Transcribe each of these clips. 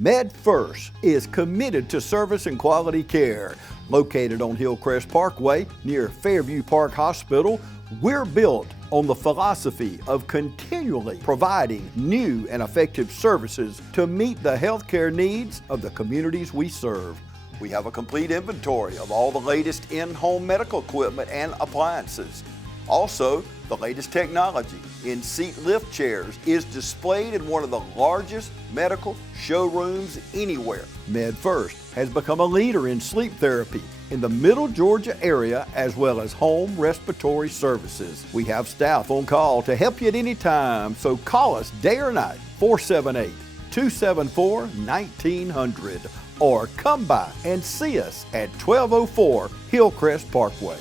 MedFirst is committed to service and quality care. Located on Hillcrest Parkway near Fairview Park Hospital, we're built on the philosophy of continually providing new and effective services to meet the healthcare needs of the communities we serve. We have a complete inventory of all the latest in-home medical equipment and appliances. Also, the latest technology in seat lift chairs is displayed in one of the largest medical showrooms anywhere. MedFirst has become a leader in sleep therapy in the Middle Georgia area as well as home respiratory services. We have staff on call to help you at any time, so call us day or night, 478-274-1900, or come by and see us at 1204 Hillcrest Parkway.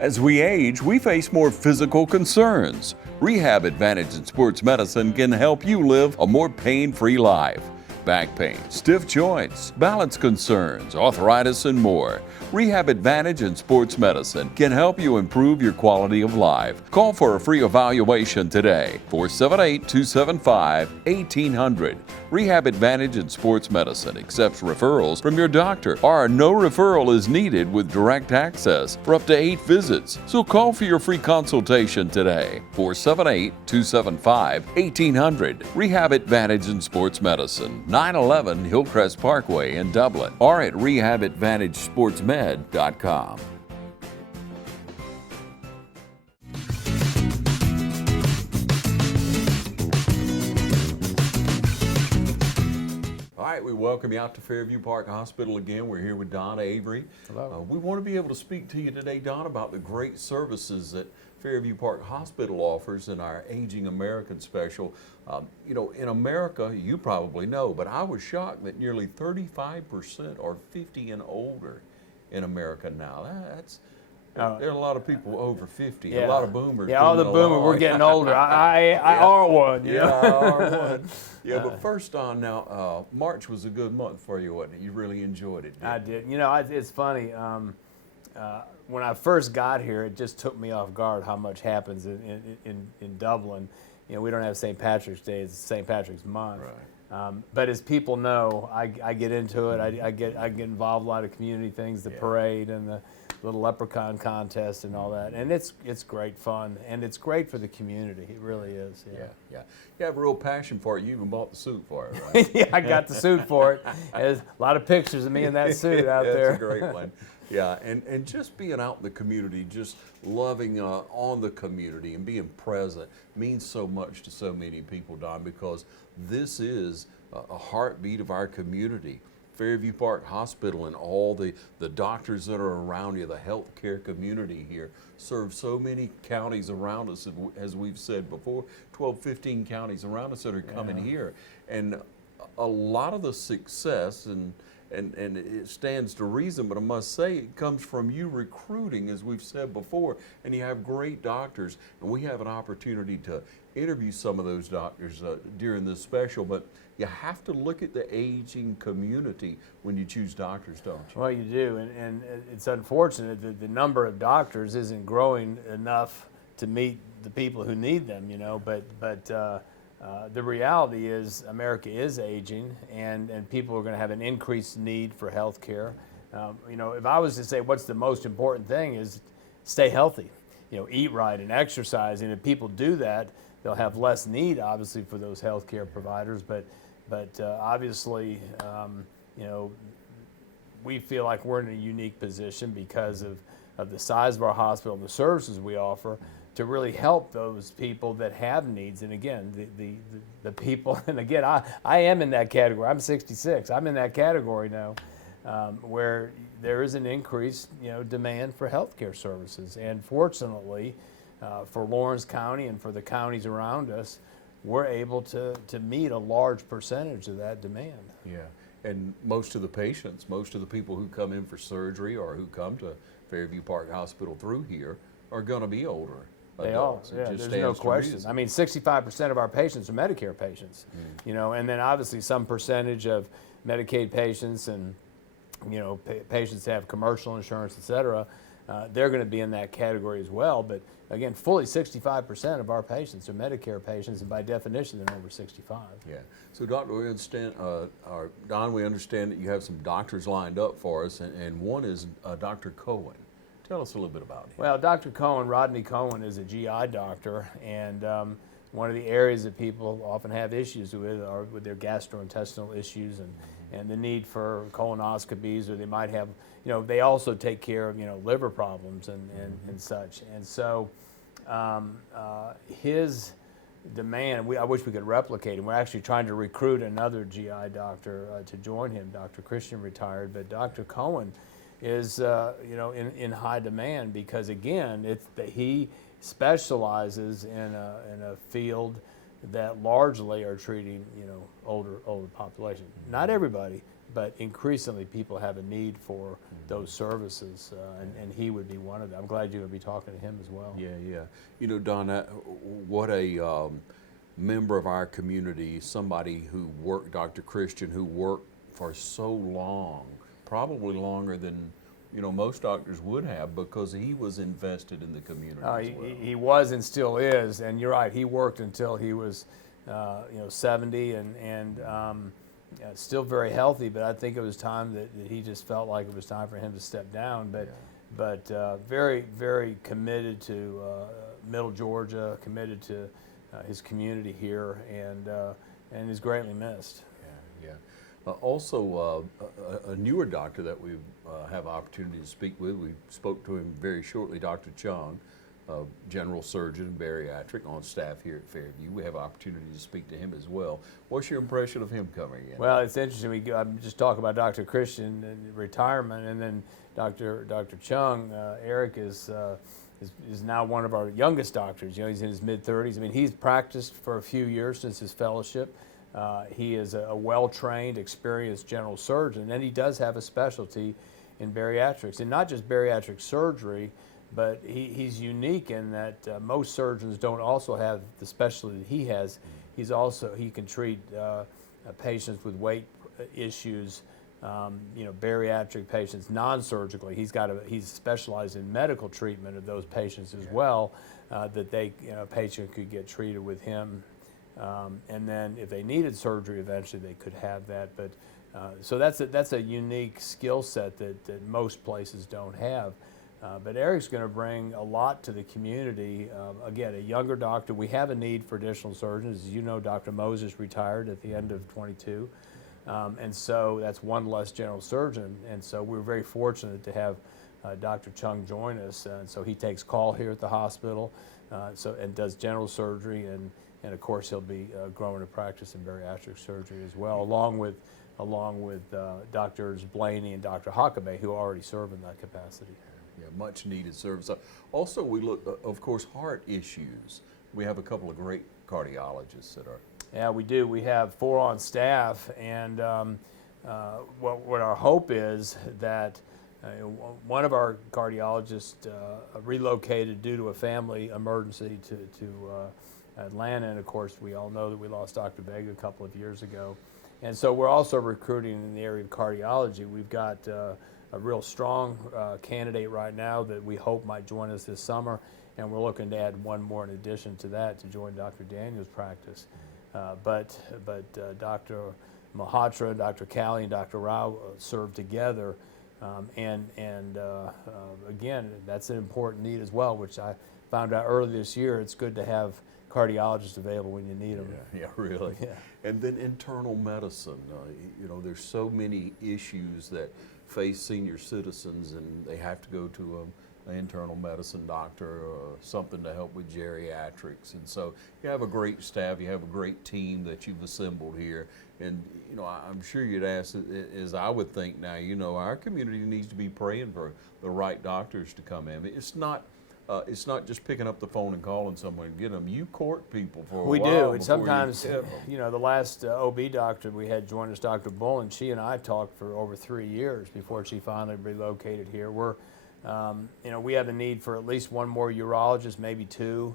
As we age, we face more physical concerns. Rehab Advantage in Sports Medicine can help you live a more pain-free life. Back pain, stiff joints, balance concerns, arthritis, and more. Rehab Advantage in Sports Medicine can help you improve your quality of life. Call for a free evaluation today, 478-275-1800. Rehab Advantage in Sports Medicine accepts referrals from your doctor, or no referral is needed with direct access for up to 8 visits. So call for your free consultation today, 478-275-1800. Rehab Advantage in Sports Medicine, 911 Hillcrest Parkway in Dublin, or at rehabadvantagesportsmed.com. All right, we welcome you out to Fairview Park Hospital again. We're here with Donna Avery. Hello. We want to be able to speak to you today, Donna, about the great services that Fairview Park Hospital offers in our Aging American special. You know, in America, you probably know, but I was shocked that nearly 35% are 50 and older in America now. There are a lot of people over 50, Yeah. a lot of boomers. Yeah, all the boomers, we're getting older. I are one. You know? I are one. Yeah, but first on now, March was a good month for you, wasn't it? You really enjoyed it. I did. You know, it's funny. When I first got here, it just took me off guard how much happens in Dublin. You know, we don't have St. Patrick's Day; it's St. Patrick's Month. Right. But as people know, I get into it. I get involved in a lot of community things, the parade and the little leprechaun contest and all that, and it's great fun, and it's great for the community. It really is. Yeah. You have a real passion for it. You even bought the suit for it, right? Yeah, I got the suit for it. There's a lot of pictures of me in that suit out there. That's a great one. Yeah, and just being out in the community, just loving on the community and being present means so much to so many people, Don, because this is a heartbeat of our community. Fairview Park Hospital and all the doctors that are around you, the healthcare community here, serve so many counties around us, as we've said before, 12, 15 counties around us that are coming here. And a lot of the success, and it stands to reason, but I must say it comes from you recruiting, as we've said before, and you have great doctors, and we have an opportunity to interview some of those doctors during this special, but you have to look at the aging community when you choose doctors, don't you? Well, you do, and it's unfortunate that the number of doctors isn't growing enough to meet the people who need them, you know, but the reality is America is aging, and people are going to have an increased need for health care. You know, if I was to say what's the most important thing is stay healthy, you know, eat right and exercise, and if people do that, they'll have less need, obviously, for those health care providers, but obviously, you know, we feel like we're in a unique position because of the size of our hospital and the services we offer to really help those people that have needs. And again, the people, and again, I am in that category. I'm 66. I'm in that category now, where there is an increased, you know, demand for healthcare services. And fortunately, for Lawrence County and for the counties around us, we're able to meet a large percentage of that demand. Yeah, and most of the patients, most of the people who come in for surgery or who come to Fairview Park Hospital through here are going to be older. They are, yeah, there's no question. I mean, 65% of our patients are Medicare patients, you know, and then obviously some percentage of Medicaid patients and, you know, patients that have commercial insurance, et cetera. they're going to be in that category as well. But again, fully 65% of our patients are Medicare patients, and by definition, they're over 65. Yeah. So, Doctor, we understand, or Don, we understand that you have some doctors lined up for us, and one is Dr. Cohen. Tell us a little bit about him. Well, Dr. Cohen, Rodney Cohen, is a GI doctor, and one of the areas that people often have issues with are with their gastrointestinal issues and the need for colonoscopies, or they might have, they also take care of, liver problems and such. And so his demand, I wish we could replicate him. We're actually trying to recruit another GI doctor to join him. Dr. Christian retired, but Dr. Cohen is, in high demand because, again, it's that he specializes in a field that largely are treating, older population. Not everybody, but increasingly people have a need for those services, and he would be one of them. I'm glad you're going to be talking to him as well. Yeah. Don, what a member of our community, somebody who worked, Dr. Christian, who worked for so long, probably longer than most doctors would have, because he was invested in the community as well. He was and still is, and you're right. He worked until he was, 70, and still very healthy. But I think it was time that he just felt like it was time for him to step down. But very, very committed to Middle Georgia, committed to his community here, and is greatly missed. Also, a newer doctor that we have opportunity to speak with, we spoke to him very shortly, Dr. Chung, general surgeon and bariatric on staff here at Fairview. We have opportunity to speak to him as well. What's your impression of him coming in? Well, it's interesting. I'm just talking about Dr. Christian and retirement, and then Dr. Chung. Eric is now one of our youngest doctors. He's in his mid-30s. I mean, he's practiced for a few years since his fellowship. He is a well-trained, experienced general surgeon, and he does have a specialty in bariatrics, and not just bariatric surgery, but he's unique in that most surgeons don't also have the specialty that he has. He can treat patients with weight issues, bariatric patients non-surgically. He's specialized in medical treatment of those patients as well, that a patient could get treated with him. And then if they needed surgery eventually, they could have that. But so that's a unique skill set that most places don't have. But Eric's going to bring a lot to the community. Again, a younger doctor. We have a need for additional surgeons. As you know, Dr. Moses retired at the end of 22. And so that's one less general surgeon. And so we're very fortunate to have Dr. Chung join us. And so he takes call here at the hospital and does general surgery. And of course, he'll be growing a practice in bariatric surgery as well, along with Drs. Blaney and Dr. Huckabee, who already serve in that capacity. Yeah, much needed service. Also, we look, of course, heart issues. We have a couple of great cardiologists that are. Yeah, we do. We have 4 on staff, and what our hope is that one of our cardiologists relocated due to a family emergency to Atlanta, and of course we all know that we lost Dr. Vega a couple of years ago. And so we're also recruiting in the area of cardiology. We've got a real strong candidate right now that we hope might join us this summer, and we're looking to add one more in addition to that to join Dr. Daniel's practice. But Dr. Malhotra, Dr. Callie, and Dr. Rao serve together, and again, that's an important need as well, which I found out earlier this year. It's good to have cardiologists available when you need them. Yeah, really. Yeah. And then internal medicine. There's so many issues that face senior citizens, and they have to go to an internal medicine doctor or something to help with geriatrics. And so you have a great staff, you have a great team that you've assembled here. And, I'm sure you'd ask, as I would think now, our community needs to be praying for the right doctors to come in. It's not just picking up the phone and calling someone and getting them. You court people for a while. We do, and sometimes, the last OB doctor we had join us, Dr. Bullen, she and I talked for over 3 years before she finally relocated here. We have a need for at least one more urologist, maybe 2.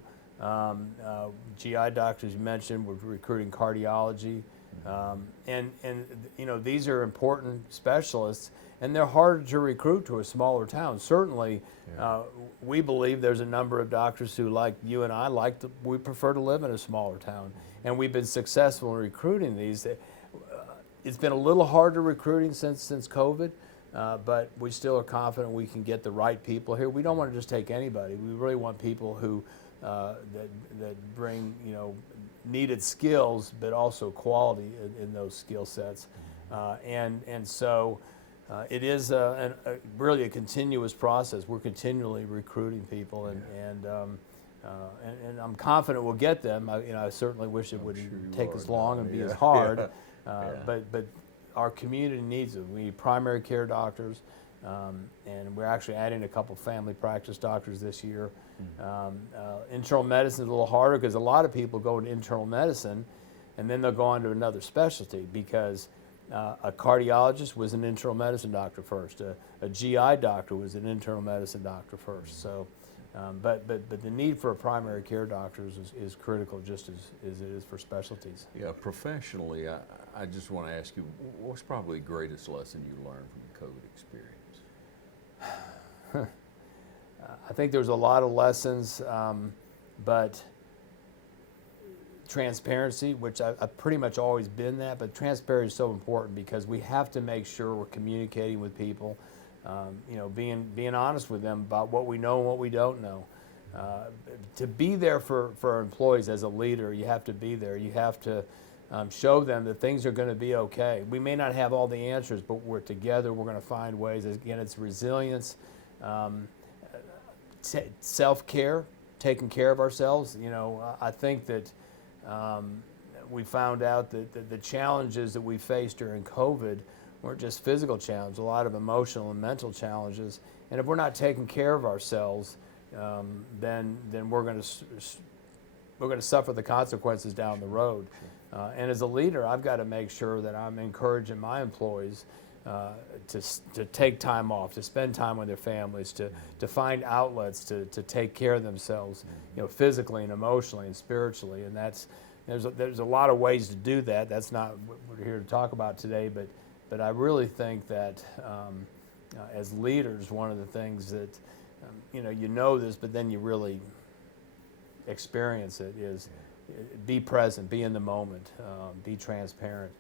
GI doctors you mentioned, we're recruiting cardiology. And you know, these are important specialists, and they're hard to recruit to a smaller town. Certainly, we believe there's a number of doctors who, like you and I, we prefer to live in a smaller town, and we've been successful in recruiting these. It's been a little harder recruiting since COVID, but we still are confident we can get the right people here. We don't want to just take anybody. We really want people who that bring, you know, needed skills, but also quality in those skill sets. And so it is really a continuous process. We're continually recruiting people, and I'm confident we'll get them. I certainly wish it wouldn't take as long and be as hard. But our community needs it. We need primary care doctors, and we're actually adding a couple family practice doctors this year. Internal medicine is a little harder because a lot of people go into internal medicine and then they'll go on to another specialty because a cardiologist was an internal medicine doctor first, a GI doctor was an internal medicine doctor first. So, but the need for a primary care doctor is critical, just as it is for specialties. Yeah, professionally, I just want to ask you, what's probably the greatest lesson you learned from the COVID experience? I think there's a lot of lessons, but transparency, which I've pretty much always been that, but transparency is so important because we have to make sure we're communicating with people, you know, being honest with them about what we know and what we don't know. To be there for our employees as a leader, you have to be there. You have to show them that things are going to be okay. We may not have all the answers, but we're together. We're going to find ways. Again, it's resilience. Self-care, taking care of ourselves. You know, I think that we found out that the challenges that we faced during COVID weren't just physical challenges, a lot of emotional and mental challenges. And if we're not taking care of ourselves, then we're going to suffer the consequences down the road. And as a leader, I've got to make sure that I'm encouraging my employees to take time off, to spend time with their families, to find outlets to take care of themselves, you know, physically and emotionally and spiritually. And there's a lot of ways to do that. That's not what we're here to talk about today, but I really think that as leaders, one of the things that you know this, but then you really experience it is be present, be in the moment, be transparent.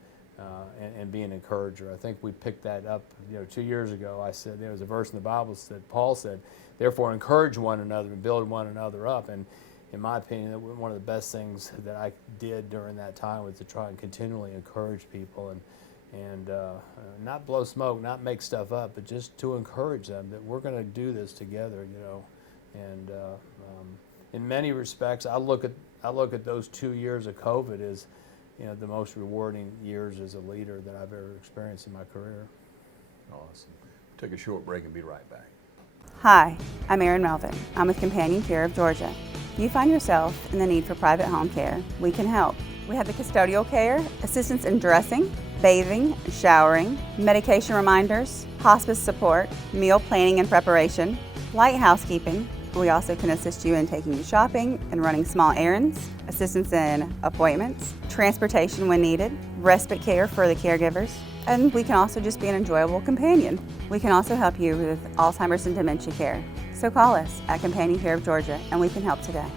And be an encourager. I think we picked that up, 2 years ago. I said there was a verse in the Bible that Paul said, "Therefore encourage one another and build one another up." And in my opinion, one of the best things that I did during that time was to try and continually encourage people and not blow smoke, not make stuff up, but just to encourage them that we're going to do this together. And in many respects, I look at those 2 years of COVID as the most rewarding years as a leader that I've ever experienced in my career. Awesome. Take a short break and be right back. Hi, I'm Erin Melvin. I'm with Companion Care of Georgia. If you find yourself in the need for private home care, we can help. We have the custodial care, assistance in dressing, bathing, showering, medication reminders, hospice support, meal planning and preparation, light housekeeping. We also can assist you in taking you shopping and running small errands, assistance in appointments, transportation when needed, respite care for the caregivers, and we can also just be an enjoyable companion. We can also help you with Alzheimer's and dementia care. So call us at Companion Care of Georgia and we can help today.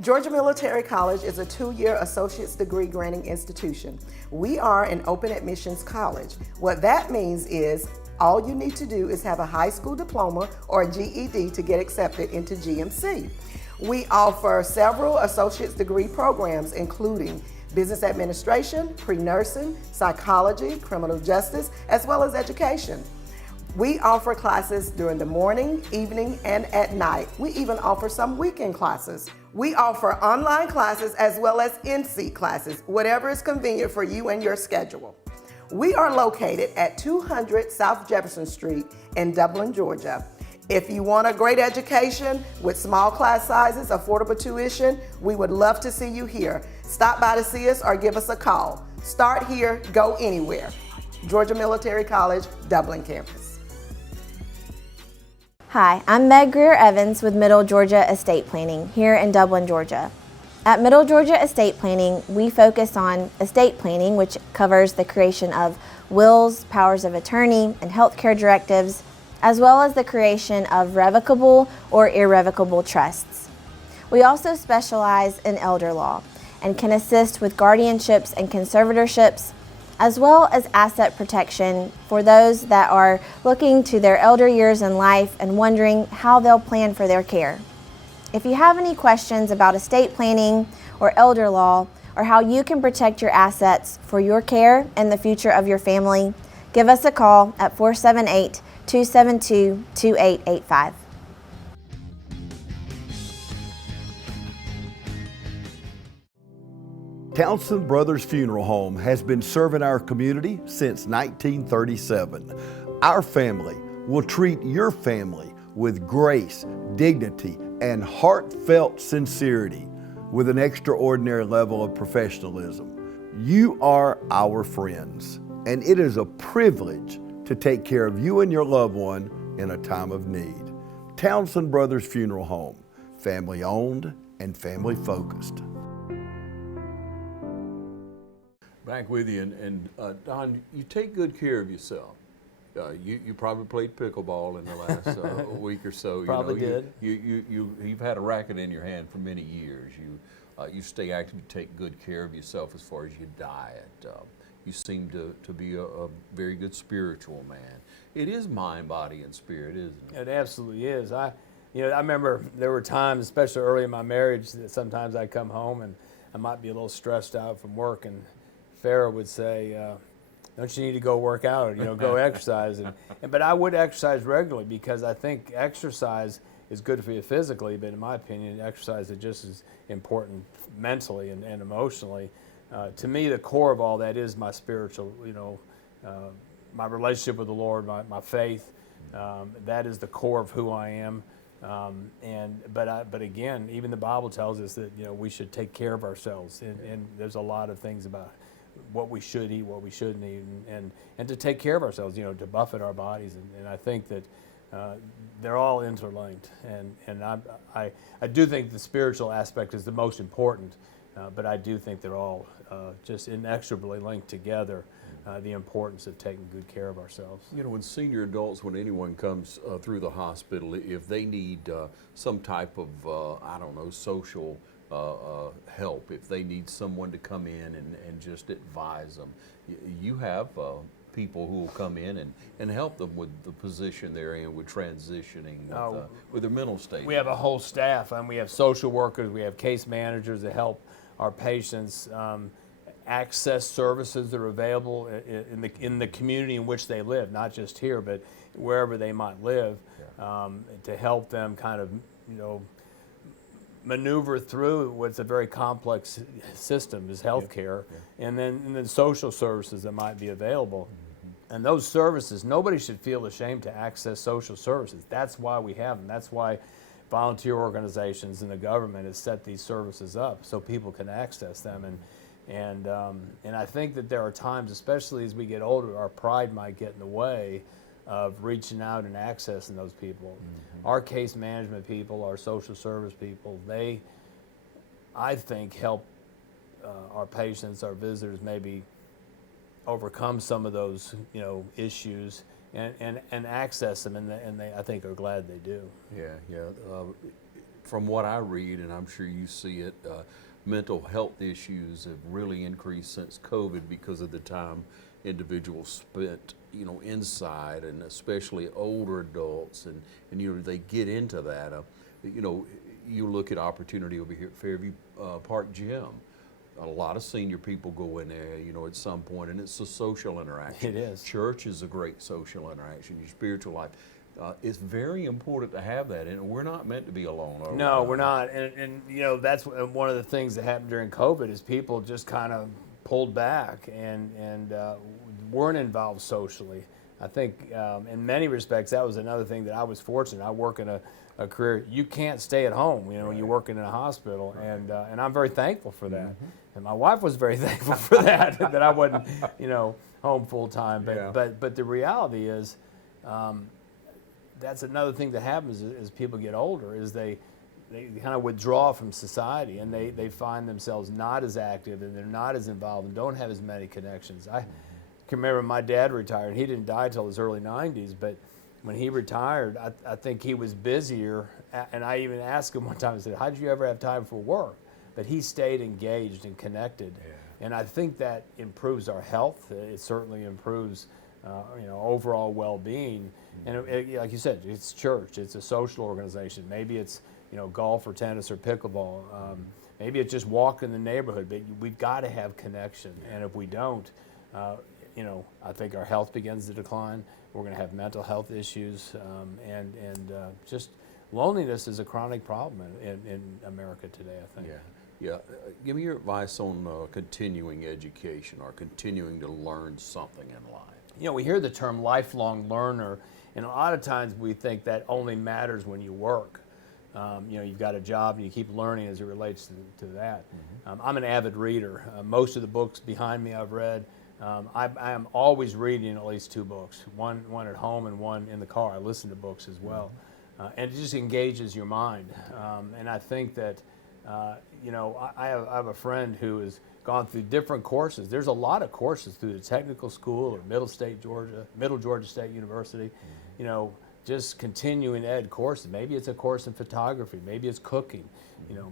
Georgia Military College is a 2-year associate's degree granting institution. We are an open admissions college. What that means is all you need to do is have a high school diploma or a GED to get accepted into GMC. We offer several associate's degree programs, including business administration, pre-nursing, psychology, criminal justice, as well as education. We offer classes during the morning, evening, and at night. We even offer some weekend classes. We offer online classes as well as in-seat classes, whatever is convenient for you and your schedule. We are located at 200 South Jefferson Street in Dublin, Georgia. If you want a great education with small class sizes, affordable tuition, we would love to see you here. Stop by to see us or give us a call. Start here, go anywhere. Georgia Military College, Dublin campus. Hi, I'm Meg Greer Evans with Middle Georgia Estate Planning here in Dublin, Georgia. At Middle Georgia Estate Planning, we focus on estate planning, which covers the creation of wills, powers of attorney, and healthcare directives, as well as the creation of revocable or irrevocable trusts. We also specialize in elder law and can assist with guardianships and conservatorships, as well as asset protection for those that are looking to their elder years in life and wondering how they'll plan for their care. If you have any questions about estate planning or elder law, or how you can protect your assets for your care and the future of your family, give us a call at 478-272-2885. Townsend Brothers Funeral Home has been serving our community since 1937. Our family will treat your family with grace, dignity, and heartfelt sincerity with an extraordinary level of professionalism. You are our friends, and it is a privilege to take care of you and your loved one in a time of need. Townsend Brothers Funeral Home, family owned and family focused. Back with you, and Don, you take good care of yourself. You probably played pickleball in the last week or so. Probably did. You've had a racket in your hand for many years. You stay active. You take good care of yourself as far as your diet. You seem to be a very good spiritual man. It is mind, body, and spirit, isn't it? It absolutely is. I remember there were times, especially early in my marriage, that sometimes I'd come home and I might be a little stressed out from work, and Farrah would say, don't you need to go work out, go exercise? But I would exercise regularly because I think exercise is good for you physically, but in my opinion, exercise is just as important mentally and emotionally. To me, the core of all that is my spiritual, my relationship with the Lord, my faith. That is the core of who I am. But again, even the Bible tells us that we should take care of ourselves, and there's a lot of things about what we should eat, what we shouldn't eat, and to take care of ourselves, to buffet our bodies, and I think that they're all interlinked, and I do think the spiritual aspect is the most important, but I do think they're all just inexorably linked together. The importance of taking good care of ourselves. When senior adults, when anyone comes through the hospital, if they need some type of, social help, if they need someone to come in and just advise them, you have people who will come in and help them with the position they're in, with transitioning, with their mental state. We have a whole staff, and we have social workers, we have case managers that help our patients access services that are available in the community in which they live, not just here, but wherever they might live, to help them kind of, maneuver through what's a very complex system is healthcare, and then social services that might be available. And those services, nobody should feel ashamed to access social services. That's why we have them. That's why volunteer organizations and the government has set these services up so people can access them. And I think that there are times, especially as we get older, our pride might get in the way of reaching out and accessing those people. Mm-hmm. Our case management people, our social service people, they, I think, help our patients, our visitors, maybe overcome some of those, issues and access them, and they, I think, are glad they do. Yeah. From what I read, and I'm sure you see it, mental health issues have really increased since COVID because of the time individuals spent, inside, and especially older adults, and they get into that. You look at opportunity over here at Fairview Park Gym. A lot of senior people go in there, at some point, and it's a social interaction. It is. Church is a great social interaction. Your spiritual life. It's very important to have that, and we're not meant to be alone. No, we're not, and that's one of the things that happened during COVID is people just kind of pulled back and weren't involved socially. I think in many respects that was another thing that I was fortunate. I work in a career, you can't stay at home, when you're working in a hospital, and I'm very thankful for that. Mm-hmm. And my wife was very thankful for that, that I wasn't, home full time. But the reality is, that's another thing that happens as people get older, is they kind of withdraw from society, and they find themselves not as active, and they're not as involved, and don't have as many connections. I can remember my dad retired. He didn't die till his early 90s, but when he retired, I think he was busier, and I even asked him one time, I said, how did you ever have time for work? But he stayed engaged and connected, and I think that improves our health. It certainly improves overall well-being. And like you said, it's church, it's a social organization. Maybe it's golf or tennis or pickleball. Maybe it's just walk in the neighborhood, but we've got to have connection. And if we don't, I think our health begins to decline. We're going to have mental health issues, and just loneliness is a chronic problem in America today, I think. Yeah. Give me your advice on continuing education or continuing to learn something in life. We hear the term lifelong learner, and a lot of times we think that only matters when you work. You've got a job and you keep learning as it relates to that. I'm an avid reader. Most of the books behind me I've read. I am always reading at least 2 books, one at home and one in the car. I listen to books as well. And it just engages your mind. And I think that, I have a friend who has gone through different courses. There's a lot of courses through the technical school or Middle Georgia State University, just continuing ed courses. Maybe it's a course in photography, maybe it's cooking.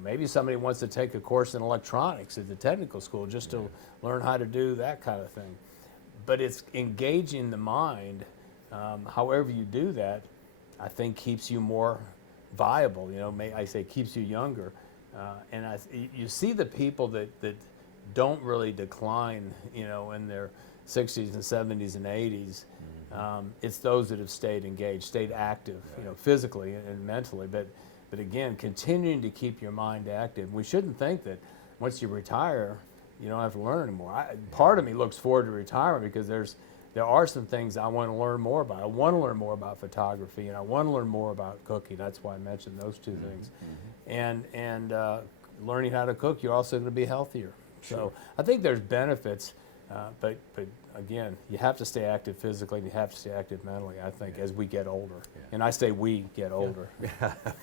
Maybe somebody wants to take a course in electronics at the technical school just to learn how to do that kind of thing. But it's engaging the mind, however you do that, I think keeps you more viable, I say keeps you younger. And you see the people that don't really decline, in their 60s and 70s and 80s. It's those that have stayed engaged, stayed active, physically and mentally. But again, continuing to keep your mind active. We shouldn't think that once you retire, you don't have to learn anymore. Part of me looks forward to retirement because there are some things I want to learn more about. I want to learn more about photography, and I want to learn more about cooking. That's why I mentioned those 2 things. And learning how to cook, you're also going to be healthier. So I think there's benefits, but again, you have to stay active physically and you have to stay active mentally, I think, as we get older. And I say we get older.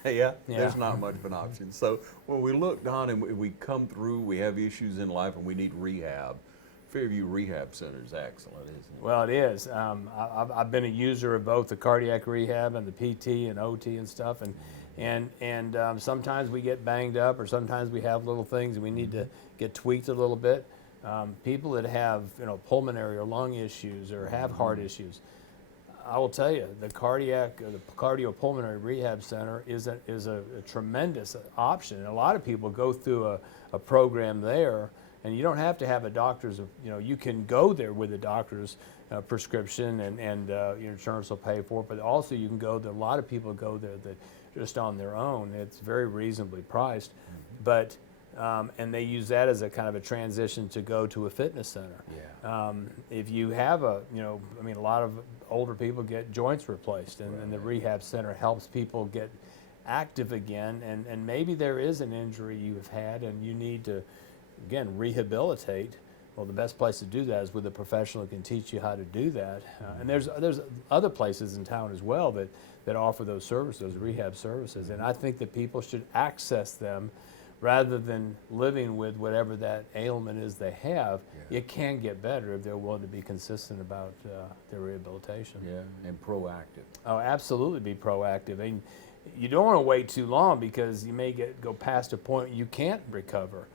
There's not much of an option. So when we look, Don, and we come through, we have issues in life and we need rehab. Fairview Rehab Center is excellent, isn't it? Well, it is. I've been a user of both the cardiac rehab and the PT and OT and stuff, and sometimes we get banged up, or sometimes we have little things and we need to get tweaked a little bit. People that have pulmonary or lung issues or have heart issues, I will tell you, the cardiopulmonary rehab center is a tremendous option. And a lot of people go through a program there. And you don't have to have a doctor's, you can go there with a doctor's prescription and your insurance will pay for it, but also you can go there, a lot of people go there that just on their own. It's very reasonably priced, but, and they use that as a kind of a transition to go to a fitness center. If you have a lot of older people get joints replaced, and the rehab center helps people get active again, and maybe there is an injury you've had and you need to, again, rehabilitate. Well, the best place to do that is with a professional who can teach you how to do that. And there's other places in town as well that offer those services, those rehab services. And I think that people should access them rather than living with whatever that ailment is they have. It can get better if they're willing to be consistent about their rehabilitation. And proactive. Oh, absolutely, be proactive. And you don't want to wait too long because you may go past a point you can't recover.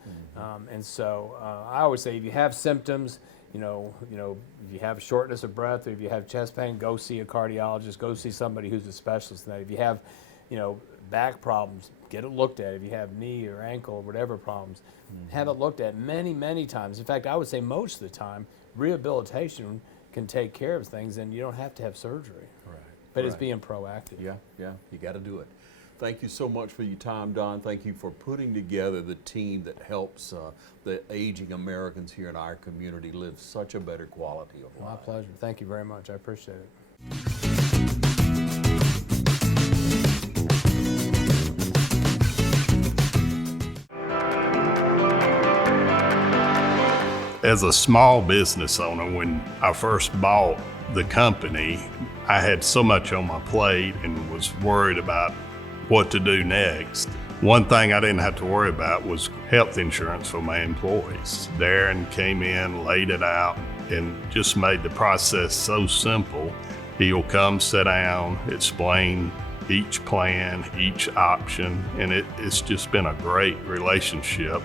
And so I always say, if you have symptoms, if you have shortness of breath, or if you have chest pain, go see a cardiologist, go see somebody who's a specialist in that. If you have, back problems, get it looked at. If you have knee or ankle or whatever problems, have it looked at many, many times. In fact, I would say most of the time, rehabilitation can take care of things and you don't have to have surgery. But it's being proactive. You got to do it. Thank you so much for your time, Don. Thank you for putting together the team that helps the aging Americans here in our community live such a better quality of life. My pleasure. Thank you very much. I appreciate it. As a small business owner, when I first bought the company, I had so much on my plate and was worried about what to do next. One thing I didn't have to worry about was health insurance for my employees. Darren came in, laid it out, and just made the process so simple. He'll come, sit down, explain each plan, each option, and it's just been a great relationship.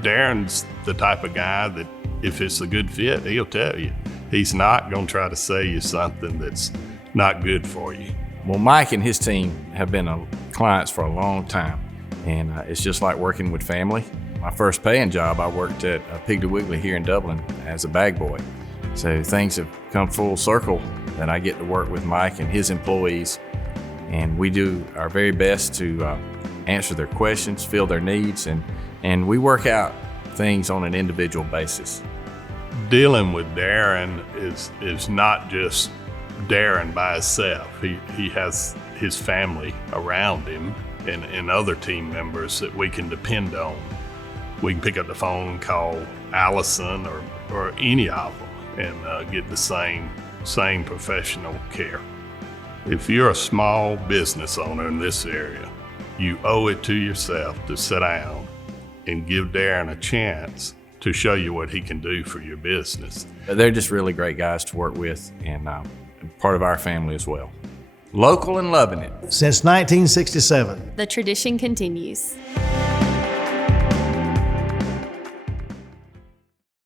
Darren's the type of guy that if it's a good fit, he'll tell you. He's not going to try to sell you something that's not good for you. Well, Mike and his team have been clients for a long time, and it's just like working with family. My first paying job, I worked at Piggly Wiggly here in Dublin as a bag boy. So things have come full circle that I get to work with Mike and his employees, and we do our very best to answer their questions, fill their needs, and we work out things on an individual basis. Dealing with Darren is not just Darren by himself. He has his family around him and other team members that we can depend on. We can pick up the phone and call Allison or any of them and get the same professional care. If you're a small business owner in this area, you owe it to yourself to sit down and give Darren a chance to show you what he can do for your business. They're just really great guys to work with, and part of our family as well. Local and loving it. Since 1967. The tradition continues.